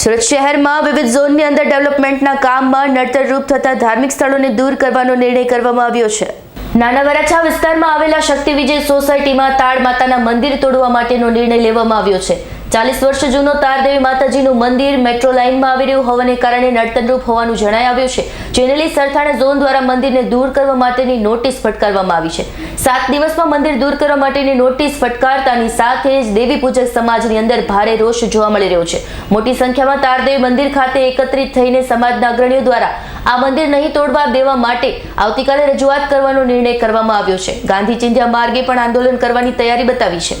સુરત શહેરમાં વિવિધ ઝોનની અંદર ડેવલપમેન્ટના કામમાં નડતરરૂપ થતા ધાર્મિક સ્થળોને દૂર કરવાનો નિર્ણય કરવામાં આવ્યો છે. નાના વરાછા વિસ્તારમાં આવેલા શક્તિ વિજય સોસાયટીમાં તાળ માતાના મંદિર તોડવા માટેનો નિર્ણય લેવામાં આવ્યો છે. ચાલીસ વર્ષ જૂનો તારદેવી માતાજીનું મંદિર મેટ્રો લાઇનમાં આવી રહ્યું હોવાને કારણે નડતરરૂપ હોવાનું જણાઈ આવ્યું છે. જેને સરથાણા ઝોન દ્વારા મંદિરને દૂર કરવા માટેની નોટિસ ફટકારવામાં આવી છે. સાત દિવસમાં મંદિર દૂર કરવા માટેની નોટિસ ફટકારતાની સાથે જ દેવી પૂજક સમાજની અંદર ભારે રોષ જોવા મળી રહ્યો છે. મોટી સંખ્યામાં તારદેવી મંદિર ખાતે એકત્રિત થઈને સમાજના અગ્રણીઓ દ્વારા આ મંદિર નહીં તોડવા દેવા માટે આવતીકાલે રજૂઆત કરવાનો નિર્ણય કરવામાં આવ્યો છે. ગાંધી ચિંધ્યા માર્ગે પણ આંદોલન કરવાની તૈયારી બતાવી છે.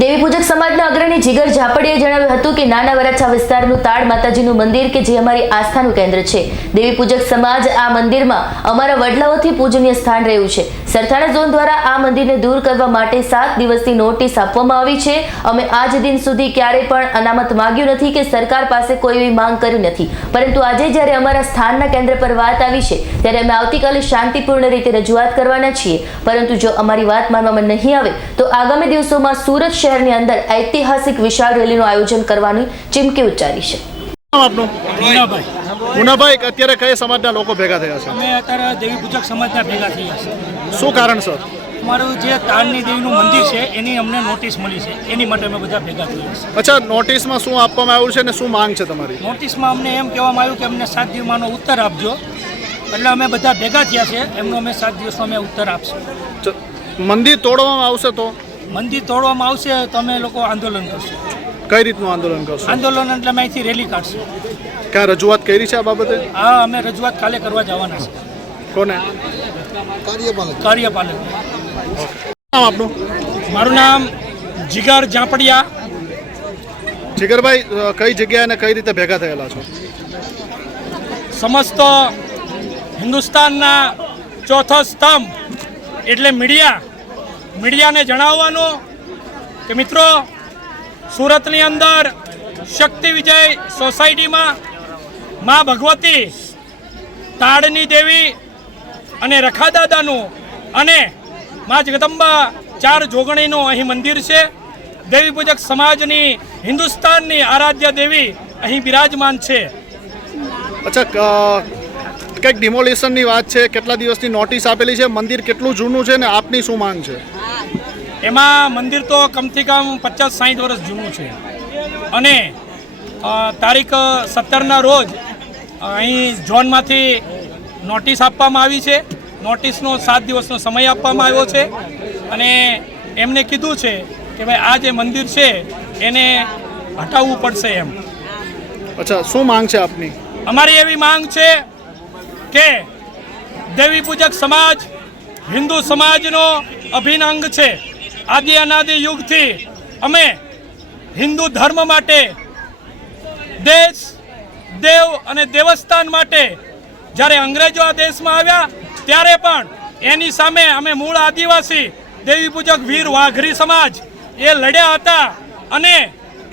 દેવી પૂજક સમાજના અગ્રણી જીગર ઝાપડીએ જણાવ્યું હતું કે નાના વરાછા વિસ્તારનું તાળ માતાજીનું મંદિર કે જે અમારી આસ્થાનું કેન્દ્ર છે. દેવી પૂજક સમાજ આ મંદિરમાં અમારા વડલાઓથી પૂજનીય સ્થાન રહ્યું છે. સરથાણા ઝોન દ્વારા આ મંદિરને દૂર કરવા માટે સાત દિવસની નોટિસ આપવામાં આવી છે. અમે આજ દિન સુધી ક્યારેય પણ અનામત માંગ્યું નથી કે સરકાર પાસે કોઈ એવી માંગ કરી નથી. પરંતુ આજે જ્યારે અમારા સ્થાનના કેન્દ્ર પર વાત આવી છે, ત્યારે અમે આવતીકાલે શાંતિપૂર્ણ રીતે રજૂઆત કરવાના છીએ. પરંતુ જો અમારી વાત માનવામાં નહીં આવે, તો આગામી દિવસોમાં સુરત શહેરની અંદર ઐતિહાસિક વિશાળ રેલીનું આયોજન કરવાની ચીમકી ઉચ્ચારી છે. આપનું? મુનાભાઈ. મુનાભાઈ અત્યારે કયા સમાજના લોકો ભેગા થયા છે? અમે અત્યારે દેવી પૂજક સમાજના ભેગા થયા છે. શું કારણ સર? અમારું જે તારની દેવીનું મંદિર છે એની અમને નોટિસ મળી છે. એની માટે અમે બધા ભેગા થયા છે અચ્છા નોટિસમાં શું આપવામાં આવ્યું છે અને શું માંગ છે તમારી? નોટિસમાં અમને એમ કહેવામાં આવ્યું કે અમને સાત દિવસમાંનો ઉત્તર આપજો. એટલે અમે બધા ભેગા થયા છે. એમનો અમે સાત દિવસમાં અમે ઉત્તર આપશું. મંદિર તોડવામાં આવશે તો? મંદિર તોડવામાં આવશે તો અમે લોકો આંદોલન કરશું. કઈ રીતનું આંદોલન કરશો? આંદોલન એટલે અમે અહીંથી રેલી કાઢશું. ક્યાં રજૂઆત કરી છે આ બાબતે? હા અમે રજૂઆત કાલે કરવા જવાના છે. કોને? કાર્યપાલક. નામ આપનું? મારું નામ જીગર ઝાપડિયા. જીગરભાઈ અ, કઈ જગ્યાએ અને કઈ રીતે ભેગા થયેલા છો? સમસ્ત હિન્દુસ્તાનના ચોથો સ્તંભ એટલે મીડિયા મીડિયાને જણાવવાનું કે મિત્રો, સુરતની અંદર શક્તિ વિજય સોસાયટીમાં મા ભગવતી, તાડની દેવી અને રખાદાદાનું અને મા જગદંબા ચાર જોગણીનું અહીં મંદિર છે. દેવી પૂજક સમાજની હિન્દુસ્તાનની આરાધ્ય દેવી અહીં બિરાજમાન છે. અચ્છા કંઈક ડિમોલેશનની વાત છે, કેટલા દિવસની નોટિસ આપેલી છે, મંદિર કેટલું જૂનું છે ને આપની શું માંગ છે? એમાં મંદિર તો કમથી કમ પચાસ સાઠ વર્ષ જૂનું છે. અને તારીખ સત્તરના રોજ અહીં ઝોનમાંથી નોટિસ આપવામાં આવી છે. નોટિસનો સાત દિવસનો સમય આપવામાં આવ્યો છે. અને એમને કીધું છે કે ભાઈ આ જે મંદિર છે એને હટાવવું પડશે એમ. અચ્છા શું માંગ છે આપની? અમારી એવી માંગ છે કે દેવી પૂજક સમાજ હિન્દુ સમાજનો અભિન્ન અંગ છે. આદિ અનાદિ યુગથી અમે હિન્દુ ધર્મ માટે દેશ, દેવ અને દેવસ્થાન માટે જ્યારે અંગ્રેજો આ દેશમાં આવ્યા, ત્યારે પણ એની સામે અમે મૂળ આદિવાસી દેવી પૂજક વીર વાઘરી સમાજ એ લડ્યા હતા અને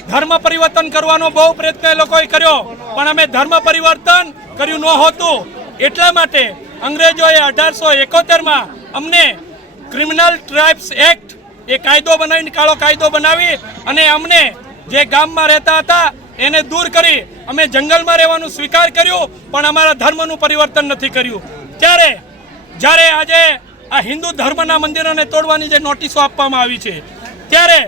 ધર્મ પરિવર્તન કરવાનો બહુ પ્રયત્ન એ લોકોએ કર્યો, પણ અમે ધર્મ પરિવર્તન કર્યું નહોતું. એટલા માટે અંગ્રેજોએ અઢારસો એકોતેરમાં અમને ક્રિમિનલ ટ્રાઇબ્સ એક્ટ એ કાયદો બનાવીને કાળો કાયદો બનાવી અને અમને જે ગામમાં રહેતા હતા, એને દૂર કરી અમે જંગલમાં રહેવાનું સ્વીકાર કર્યું, પણ અમારા ધર્મનું પરિવર્તન નથી કર્યું. ત્યારે, જ્યારે આજે આ હિન્દુ ધર્મના મંદિરોને તોડવાની જે નોટિસો આપવામાં આવી છે, ત્યારે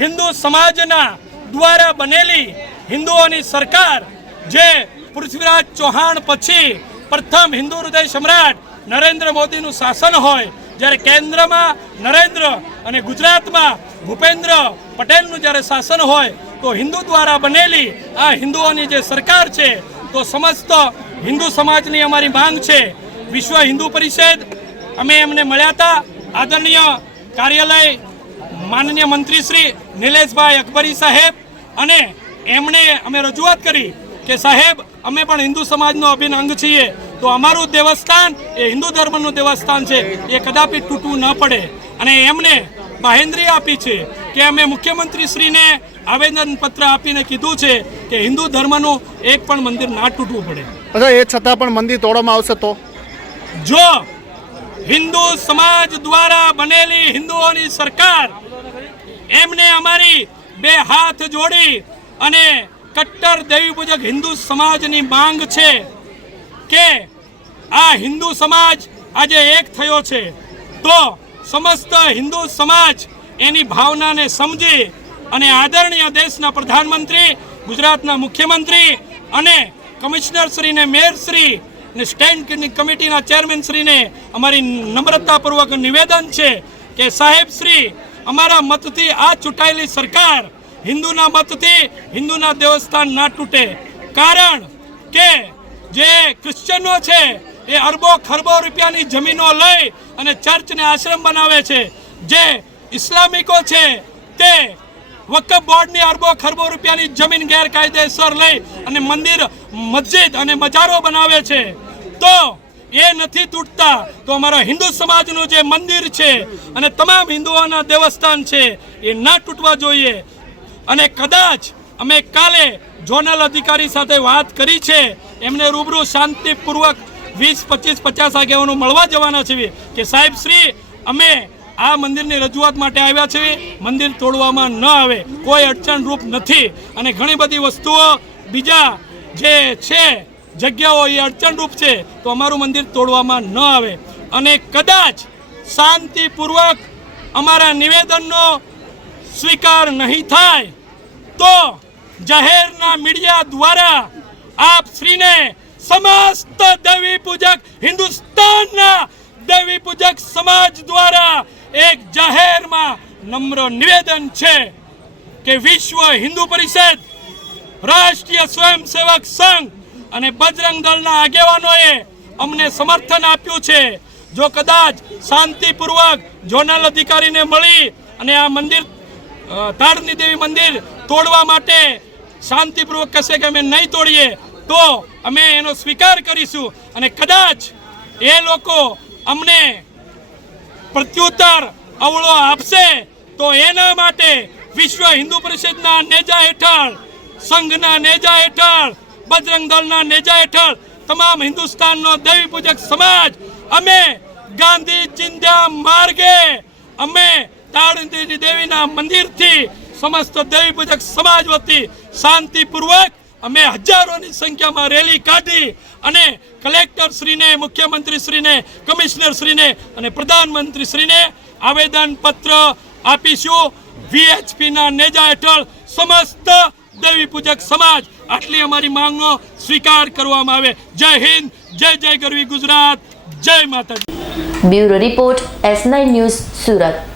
હિન્દુ સમાજના દ્વારા બનેલી હિન્દુઓની સરકાર જે પૃથ્વીરાજ ચૌહાણ પછી પ્રથમ હિન્દુ હૃદય સમ્રાટ નરેન્દ્ર મોદીનું શાસન હોય જ્યારે કેન્દ્રમાં નરેન્દ્ર અને ગુજરાતમાં ભૂપેન્દ્ર પટેલનું જ્યારે શાસન હોય, તો હિન્દુ દ્વારા બનેલી આ હિન્દુઓની જે સરકાર છે, તો સમસ્ત હિન્દુ સમાજની અમારી માંગ છે. વિશ્વ હિન્દુ પરિષદ, અમે એમને મળ્યા હતા. આદરણીય કાર્યાલય માનનીય મંત્રી શ્રી નિલેશભાઈ અકબરી સાહેબ અને એમણે અમે રજૂઆત કરી કે સાહેબ, અમે પણ હિન્દુ સમાજનો અભિન્ન અંગ છીએ. તો અમારું દેવસ્થાન એ હિન્દુ ધર્મનું દેવસ્થાન છે. એ કદાપી તૂટવું ન પડે. અને એમને બાહેન્દ્રી આપી છે કે અમે મુખ્યમંત્રી શ્રીને આવેદનપત્ર આપીને કીધું છે કે હિન્દુ ધર્મનું એક પણ મંદિર ના તૂટવું પડે. અચ્છા એ છતાં પણ મંદિર તોડવામાં આવશે તો? જો હિન્દુ સમાજ દ્વારા બનેલી હિન્દુઓની સરકાર એમને અમારી બે હાથ જોડી અને કટ્ટર દેવી પૂજક હિન્દુ સમાજની માંગ છે કે આ હિન્દુ સમાજ આજે એક થયો છે, તો સમસ્ત હિન્દુ સમાજ એની ભાવનાને સમજી અને આદરણીય દેશના પ્રધાનમંત્રી, ગુજરાતના મુખ્યમંત્રી અને કમિશનરશ્રીને મેયરશ્રી અને સ્ટેન્ડ કમિટીના ચેરમેનશ્રીને અમારી નમ્રતાપૂર્વક નિવેદન છે કે સાહેબશ્રી અમારા મતથી આ ચૂંટાયેલી સરકાર હિન્દુના મતથી હિન્દુના દેવસ્થાન ના તૂટે. કારણ કે જે ક્રિશ્ચનો છે, એ અરબો ખરબો રૂપિયાની જમીનો લઈ અને ચર્ચને આશ્રમ બનાવે છે. જે ઇસ્લામિકો છે, તે વકફ બોર્ડની અરબો ખરબો રૂપિયાની જમીન ગેરકાયદેસર લઈ અને મંદિર, મસ્જિદ અને મજારો બનાવે છે. તો એ નથી તૂટતા તો અમારા હિન્દુ સમાજનું જે મંદિર છે અને તમામ હિન્દુઓના દેવસ્થાન છે, એ ના તૂટવા જોઈએ. અને કદાચ અમે કાલે ઝોનલ અધિકારી સાથે વાત કરી છે એમને રૂબરૂ શાંતિપૂર્વક વીસ, પચીસ, પચાસ આગેવાનો મળવા જવાના છીએ કે સાહેબ શ્રી, અમે આ મંદિરની રજૂઆત માટે આવ્યા છીએ. મંદિર તોડવામાં ન આવે. કોઈ અડચણરૂપ નથી. અને ઘણી બધી વસ્તુઓ બીજા જે છે, જગ્યાઓ એ અડચણરૂપ છે, તો અમારું મંદિર તોડવામાં ન આવે. અને કદાચ શાંતિપૂર્વક અમારા નિવેદનનો સ્વીકાર નહીં થાય, તો જાહેરના મીડિયા દ્વારા આપ શ્રીને સમસ્ત દેવી પૂજક હિન્દુસ્તાનના દેવી પૂજક સમાજ દ્વારા એક જાહેરમાં નમ્ર નિવેદન છે કે વિશ્વ હિન્દુ પરિષદ રાષ્ટ્રીય સ્વયંસેવક સંઘ અને બજરંગ દળના આગેવાનોએ અમને સમર્થન આપ્યું છે. જો કદાચ શાંતિપૂર્વક ઝોનલ અધિકારીને મળી અને આ મંદિર અ, તારની દેવી મંદિર તોડવા માટે શાંતિપૂર્વક કહેશે કે અમે નહીં તોડીએ, તો અમે એનો સ્વીકાર કરીશું. અને કદાચ એ લોકો અમને પ્રત્યુત્તર અવળો આપશે, તો એના માટે વિશ્વ હિન્દુ પરિષદના નેજા હેઠળ, સંઘના નેજા હેઠળ, બજરંગ દળના નેજા હેઠળ, તમામ હિન્દુસ્તાનનો દેવી પૂજક સમાજ, અમે ગાંધી ચિંધ્યા માર્ગે, અમે તાળંદી દેવીના મંદિરથી સમસ્ત દેવી પૂજક સમાજ વતી શાંતિપૂર્વક અમે હજારોની સંખ્યામાં રેલી કાઢી અને કલેક્ટર શ્રીને, મુખ્યમંત્રી શ્રીને, કમિશનર શ્રીને અને પ્રધાનમંત્રી શ્રીને આવેદન પત્ર આપીશું. વીએચપીના નેજા હેઠળ સમસ્ત દેવી પૂજક સમાજ આટલી અમારી માંગનો સ્વીકાર કરવામાં આવે. જય હિન્દ, જય જય ગરવી ગુજરાત, જય માતાજી. Bureau report S nine news Surat.